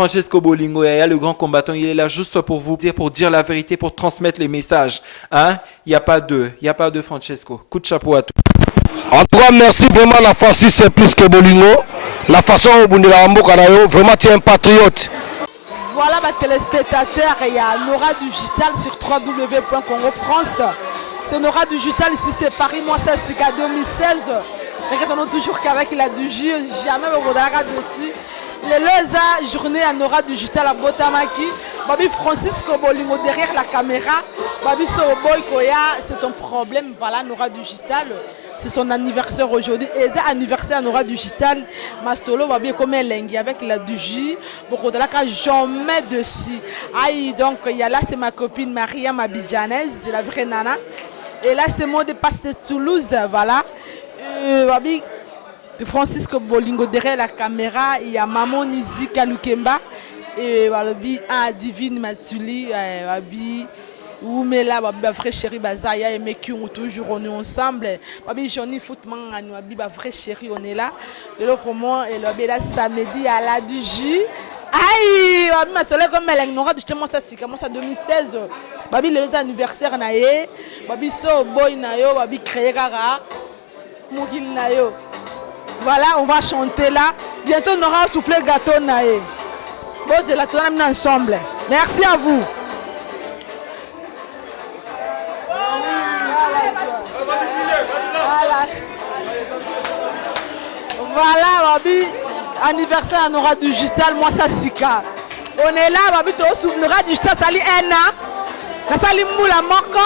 Francesco Bolingo Yaya, le grand combattant, il est là juste pour dire la vérité, pour transmettre les messages. Hein? Il n'y a pas de Francesco. Coup de chapeau à tous. En tout cas, merci vraiment la Francis, c'est plus que Bolingo. La façon dont Bundilambo Kanayo, vraiment tu es un patriote. Voilà mes téléspectateurs, il y a Nora Digital sur www.congofrance. C'est Nora Digital, ici c'est Paris, moi ça c'est qu'à 2016. Regardons toujours qu'avec la Digi, jamais on regardera dessus. Les journée à Nora Digital à Botamaki, Babi Francisco Bolingo derrière la caméra, Babi Soboy Koya, c'est un problème, voilà Nora Digital. C'est son anniversaire aujourd'hui. Et c'est anniversaire à Nora Digital. Ma solo va bien comme elle avec la Duji. Beaucoup de là quand j'en mets dessus. Aïe, donc il y a là c'est ma copine Maria Mabidjanaise, c'est la vraie nana. Et là c'est moi de Passe de Toulouse, voilà. Babi Francisco Bolingo derrière la caméra. Il y a Maman Nizi Kalukemba. Et Babi Divine Matuli, Babi. Ou mais là, ma vraie chérie Bazaya et Meki, on toujours on est ensemble. Babi Johnny Footman, ma vraie chérie, on est là. Et l'autre moment, et là samedi à la du J. Aïe, babi ma soleil comme elle ignore justement ça c'est comment ça 2016. Babi les anniversaires naé, babi so boy nayo, babi créer kara, mouhil nayo. Voilà, on va chanter là. Bientôt on aura soufflé gâteau naé. Bon, c'est la tournée ensemble. Merci à vous. Voilà, babi, anniversaire à Nora Digital, moi ça sika. On est là, babi, Nora Digital, ça lit un an. Ça lit moula moko.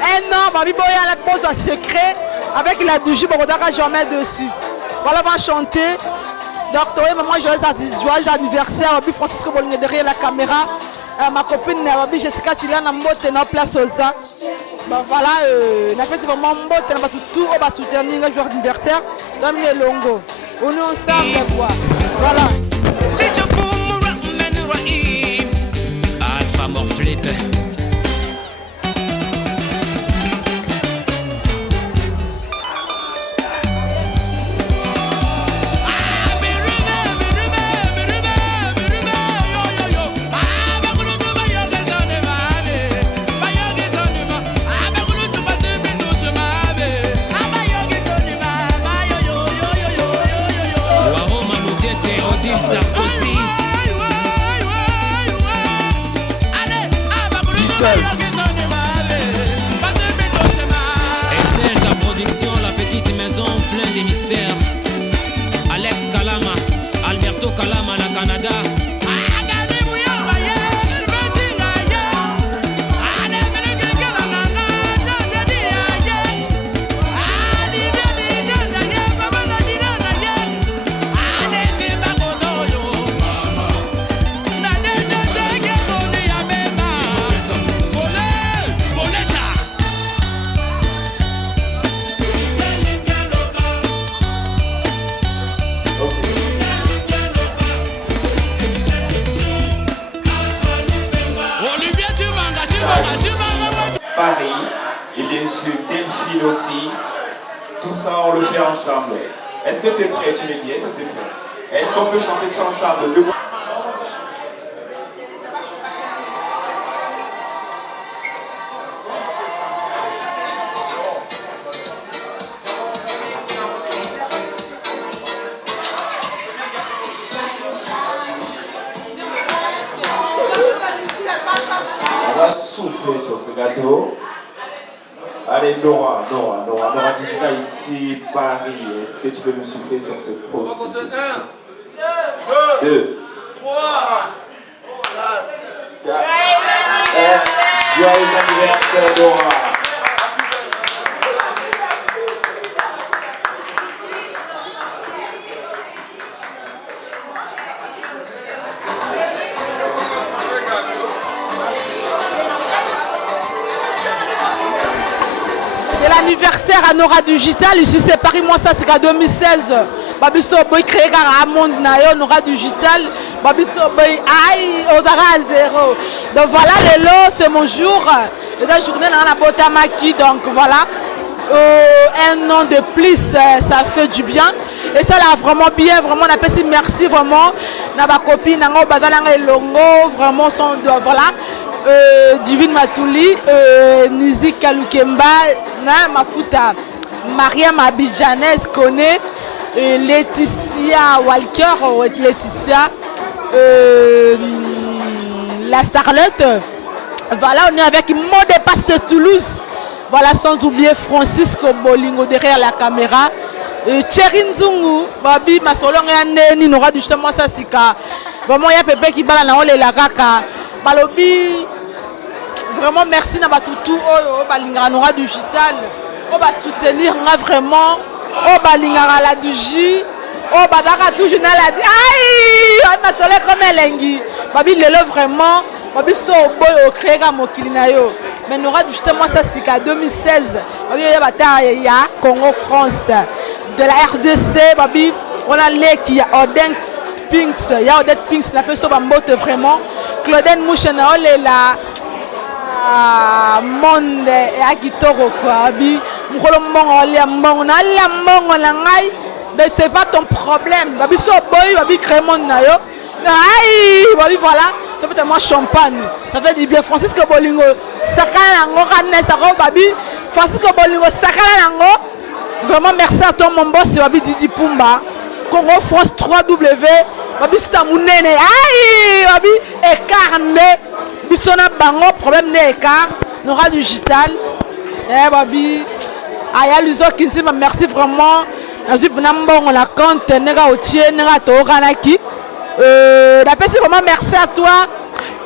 Un an, babi, boya la pose en secret. Avec la Digi, bon, on jamais dessus. Voilà, on va chanter. Donc, moi, joyeux anniversaire, babi, Francisco Bolingo derrière la caméra. Ma copine, babi, Jessica Tilana, motte, en place aux ça. Bon, voilà, on a fait vraiment motte, on a tout, on va soutenir le jour d'anniversaire. Comme les longos. On est ensemble, quoi. Voilà. Alpha Morflip. Estelle, ta production, la petite maison plein de mystères. Alex Kalama, Alberto Kalama, la Canada. Paris et bien sûr Delphine aussi. Tout ça on le fait ensemble. Est-ce que c'est prêt? Tu me dis, est-ce que c'est prêt? Est-ce qu'on peut chanter tout ensemble? On va souffler sur ce gâteau. Allez, Nora Digital ici, Paris. Est-ce que tu peux me souffler sur ce pot? 1, 2, 3, 4, 5. Joyeux anniversaire, Nora. Anniversaire à Nora Digital, ici c'est Paris, moi ça c'est qu'à 2016. Babiso Boy créé un monde nayo Nora Digital, Babiso Boy aïe, on à zéro. Donc voilà, les lots, c'est mon jour. Et la journée dans la Botamaki, donc voilà. Un an de plus, ça fait du bien. Et ça là vraiment bien, vraiment on appelle ça merci vraiment. Na ba copine nango bazalanga elongo vraiment son voilà. Divine Matouli, Nizi Kalukemba, na Mafuta, Mariam Abidjanès connaît, Laetitia Walker, Laetitia, la Starlette. Voilà, on est avec Mot de Passe de Toulouse. Voilà, sans oublier Francisco Bolingo derrière la caméra. Thierry Nzungu, Babi Masolonga Neni, Nora du Chama Sassika. Vraiment, il y a Pépé qui balance dans les Laraka. Balobi, vraiment merci na batutu oyo balingara Nora du Gistal. On va soutenir vraiment. On balingara la du J. On badaka toujours na la. Aïe, ma soleil comme elengi. Babi lelo vraiment. Babi so boy au créer mokili na yo. Mais Nora du Gistal moi ça c'est 2016. Babi ya bataille ya Congo France. De la RDC, Babi, on a les qui a Odin Pinks, il y a Odette Pinks, la fait Bambote vraiment. Claudine Mouchena, on est là. Monde et Akitoro quoi, Babi. Mais c'est pas ton problème. Babi, so boy, Babi, crée mon nayo. Aïe, Babi, voilà. Ça fait moi champagne. Ça fait du bien. Francisco Bolingo, Sakana Nango, Ranessa, Babi. Francisco Bolingo, Sakana Nango. Vraiment merci à toi mon boss, Babi Didi Pumba. Congo France 3W. Babi Stamounene. Aïe, Babi écarné. Bissona Bango, problème n'est écart. Nora du Digital. Eh Babi. Aya Luzo Kinti, merci vraiment. Nazi Bonambon, la compte, Nega Otier, Nega Toganaki. D'après c'est vraiment merci à toi.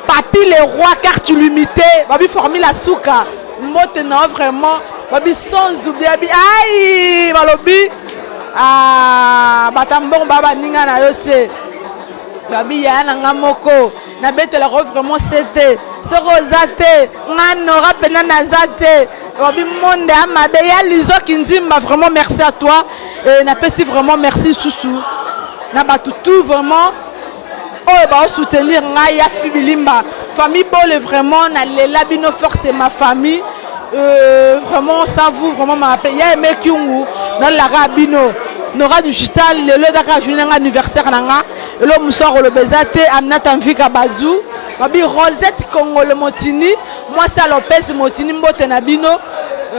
Papi le roi, car tu l'imitais. Babi Formule la Souka. Motena vraiment. Babi sans oublier aïe balobi batambon baba ninga na yote babi ya na ngamoko na betela vraiment c'était ce rosate nganora pena nazate babi monde amabe ya lizo kinzimba vraiment merci à toi et na pesi vraiment merci Soussou na batutu vraiment oh ba soutenir nga ya fibilimba famille Bole vraiment na lela bino force ma famille. Vraiment sans vous vraiment m'appelle ya aimé Kyungu dans la rabino Nora du Digital le Dakar journée anniversaire nanga le musor le bezate Aminata Mvika Badou Babi Rosette Congo le Motini moi ça Lopez Motini mbote na bino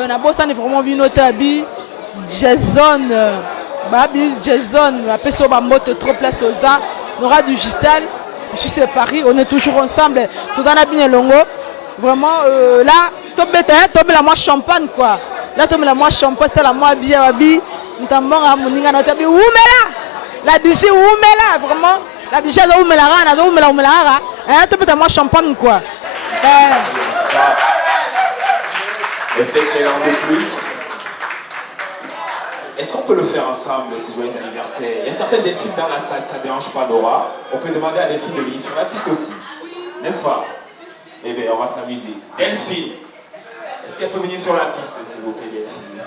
na bossa ni vraiment bino tabi Jason Babi Jason appelle so ba mbote trop place aux arts Nora du Digital je sais Paris on est toujours ensemble tout dans la bine longo vraiment là tombe la moi champagne quoi là tombe la moi champagne c'est la moi bien Babi ntambonga muninga na tabi umela la DJ umela vraiment la DJ za umela rana za umela rara tombe la moi champagne quoi Excellent de plus. Est-ce qu'on peut le faire ensemble, ces joyeux anniversaires? Il y a certaines Delphines dans la salle, ça ne dérange pas Nora. On peut demander à Delphine de venir sur la piste aussi, n'est-ce pas? Eh bien, on va s'amuser. Delphine, est-ce qu'elle peut venir sur la piste, s'il vous plaît, Delphine?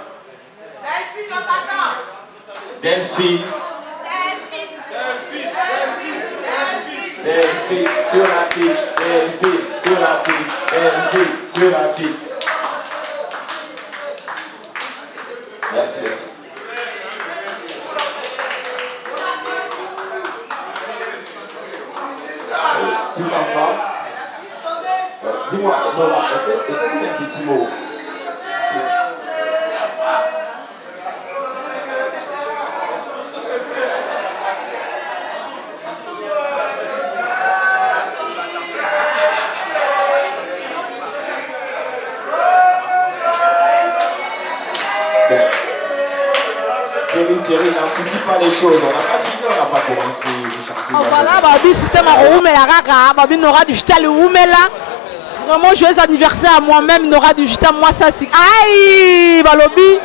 Delphine, on t'attend. Delphine. Delphine, sur la piste. Delphine, sur la piste. Delphine, sur la piste. Merci. Tous ensemble. Dis-moi, Nora, est-ce que c'est un petit mot? Thierry, n'anticipe pas les choses. On n'a pas fini, on n'a pas commencé. Voilà, Babi, système à Roumela Raka, Babi Nora du Digital Roumela. Vraiment, joyeux anniversaire à moi-même, Nora du Digital. Moi, ça c'est. Aïe, Balobi,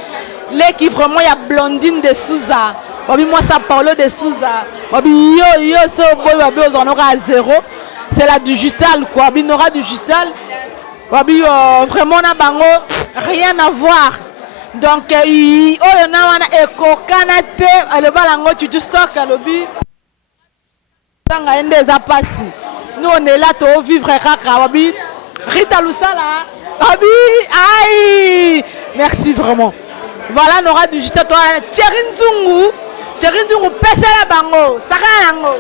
l'équipe, vraiment, il y a Blondine de Souza. Babi, moi, ça Paulo de Souza. Babi, yo, so, boy, Babi, on aura à 0. C'est la Digital, quoi. Babi, Nora du Digital. Babi, vraiment, on a bango, rien à voir. Donc, il y a un éco-canate, le balango, tu te stockes à l'objet. Nous, on est là pour vivre. Rita Lusala, Babi, aïe, merci vraiment. Voilà, Nora du Digital, Thierry Nzungu, Chérie Ndungu pesa la bango. Saka yango.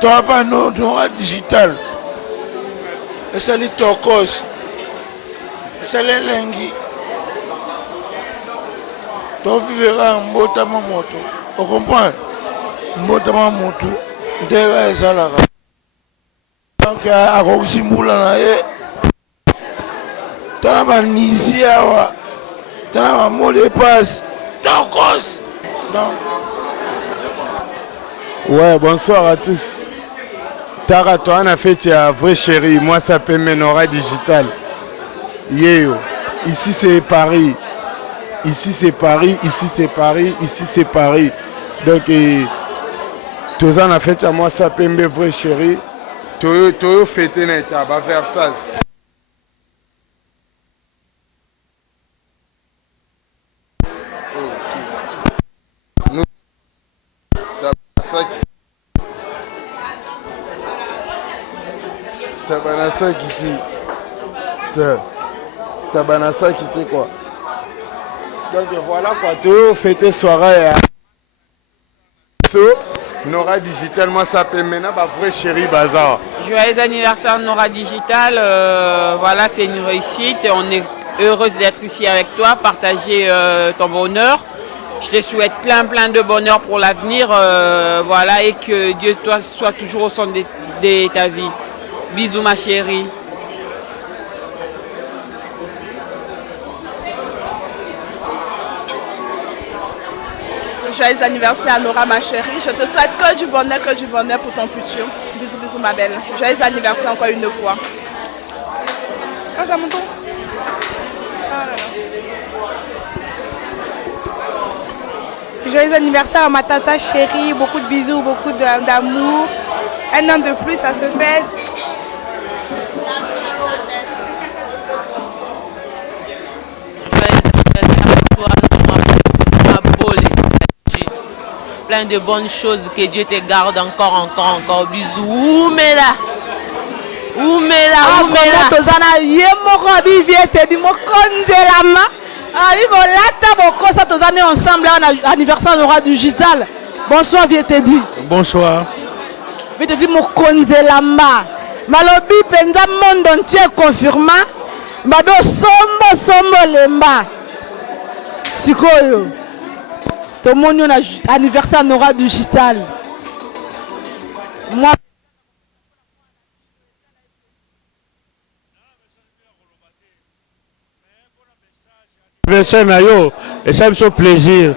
Tu n'as pas Nora Digital. C'est les tokos. C'est les lengi. Tu vivras en botama moto. Tu comprends? Botama moto. Tu es là. Donc, à Roximoula, tu as un Nisia, tu as un mot de passe. Tokos. Donc, ouais, bonsoir à tous. Tara, toi, on a fait un vrai chéri. Moi, ça s'appelle Menora Digital. Yo, ici c'est Paris. Ici c'est Paris. Ici c'est Paris. Ici c'est Paris. Donc, tous on a fait à moi, ça s'appelle vrai chéri. Toi, fêter l'état, va faire ça. Nous, Tabanasa qui dit. Tabanasa qui dit quoi? Donc voilà quoi, tout fêter soirée. Nora Digital, moi ça s'appelle maintenant ma vraie chérie Bazar. Joyeux anniversaire Nora Digital, voilà c'est une réussite, on est heureuse d'être ici avec toi, partager ton bonheur. Je te souhaite plein de bonheur pour l'avenir, voilà, et que Dieu toi soit toujours au centre de ta vie. Bisous ma chérie. Joyeux anniversaire à Nora ma chérie. Je te souhaite que du bonheur pour ton futur. Bisous bisous ma belle. Joyeux anniversaire encore une fois. Quand ça monte? Joyeux anniversaire à ma tata chérie, beaucoup de bisous, beaucoup d'amour. Un an de plus, ça se fait. Plein de bonnes choses, que Dieu te garde encore. Bisous. Oumela. Tozana yemoko bivie te di mokondelama. Ari bolata bokosa tozane ensemble à anniversaire Nora Digital. Bonsoir Vietedi. Bonsoir. Vietedi mokondelama. Malobi penza monde entier confirma. Bado sombo lemba. Sikoyo. Tout le monde a anniversaire Nora Digital. Moi. Anniversaire Nayo, et ça me fait plaisir.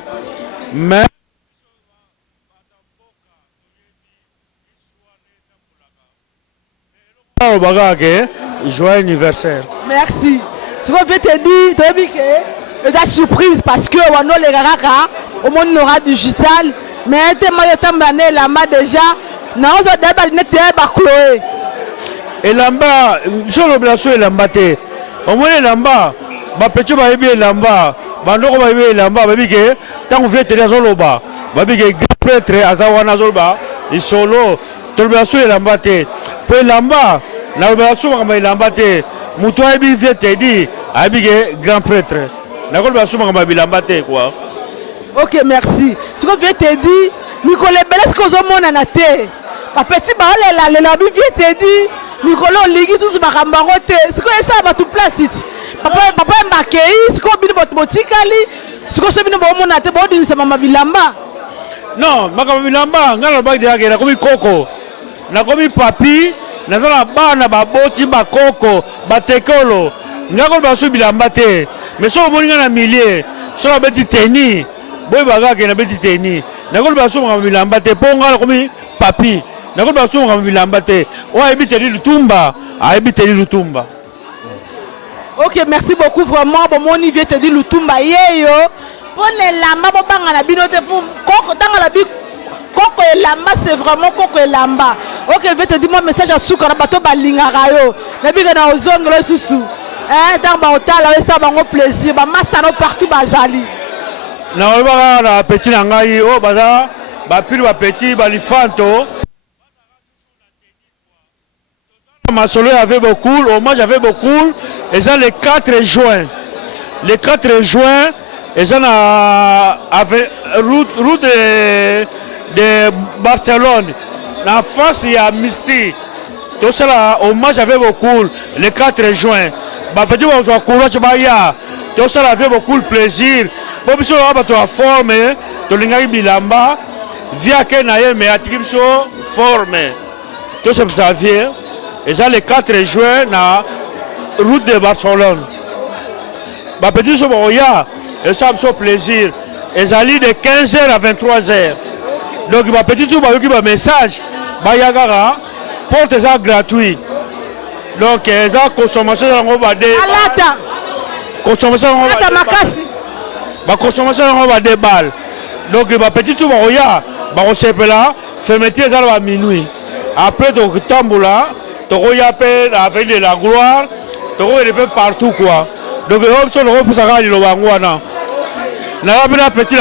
Mais joyeux anniversaire. Merci. Tu vas te dire, tu vas dire que tu as surprise parce que on a les gars au monde Nora Digital, mais tu m'as dit la main déjà. Non, on a des Chloé. Et là-bas, je ne sais pas si au moins là-bas, ma petite baby là-bas, ma noire baby là-bas, baby que tant qu'on fait des zoloba, baby que grand prêtre Azawana zoloba, ils solo, tout le monde là-bas te, pour là-bas, la relation comme là-bas te, muto baby vient te dire, baby que grand prêtre, la relation comme là-bas te quoi. Ok, merci. Tu vas te dire, Nicolas Beles Kozomona na te, ma petite baole la baby vient te dire. Nicolas Ligi tout makambarote. C'est quoi ça va tout place ici. Papa mbakei, c'est quoi bino botikali. C'est quoi ça bino bomona te bodi ni sama bilamba. Non, makambilamba ngala bagi yake na komi koko. Na komi papi, na zala bana baboti ba koko, ba tekolo. Ngako ba su bilamba te. Mais so boninga na millier, so ba beti teni. Boy baga ke na beti teni. Na ko ba su makambilamba te ponga komi papi. Nakol baso makambilamba te. O habite Lutumba, habite Lutumba. Ok, merci beaucoup vraiment. Bon, mon niveau te dit Lutumba yeyo. Pour les lamba, bon banga na binote pour koko tanga la bi koko et lamba, c'est vraiment koko et lamba. Ok, je vais te dire mon message à Soukara bato balingara yo. Na bi na ozongo le susu. Tant ba otala, ça ba ngo plaisir, ba mastano partout bazali. Na ba na petit na ngai o baza ba pili ba petit ba lifanto. Ma solo avait beaucoup, moi j'avais beaucoup, et ça le 4 juin. Le 4 juin, eza na route de Barcelone na face ya Misty tosala hommage avec beaucoup le 4 juin bapeti bazwa courage baya tosala avec beaucoup plaisir po biso bato ya forme tolingaki bilamba via ke na ye me atiki biso forme tosepesa vie eza le 4 juin na route de Barcelone bapeti biso bakoya esala biso plaisir ezali de 15h à 23h donc bapeti tu bayoki bamessage baya kaka porte eza gratuit donc eza consommation yango bade alata consommation yango alata makasi baconsommation yango bade balle donc bapeti tu bakoya bakosepela fermeture eza na ba minuit après tokotambola tokoya mpe na avenue de la gloire tokoyede mpe partout quoi donc oyo biso tokopusaka liloba yango wana naza mpe na petit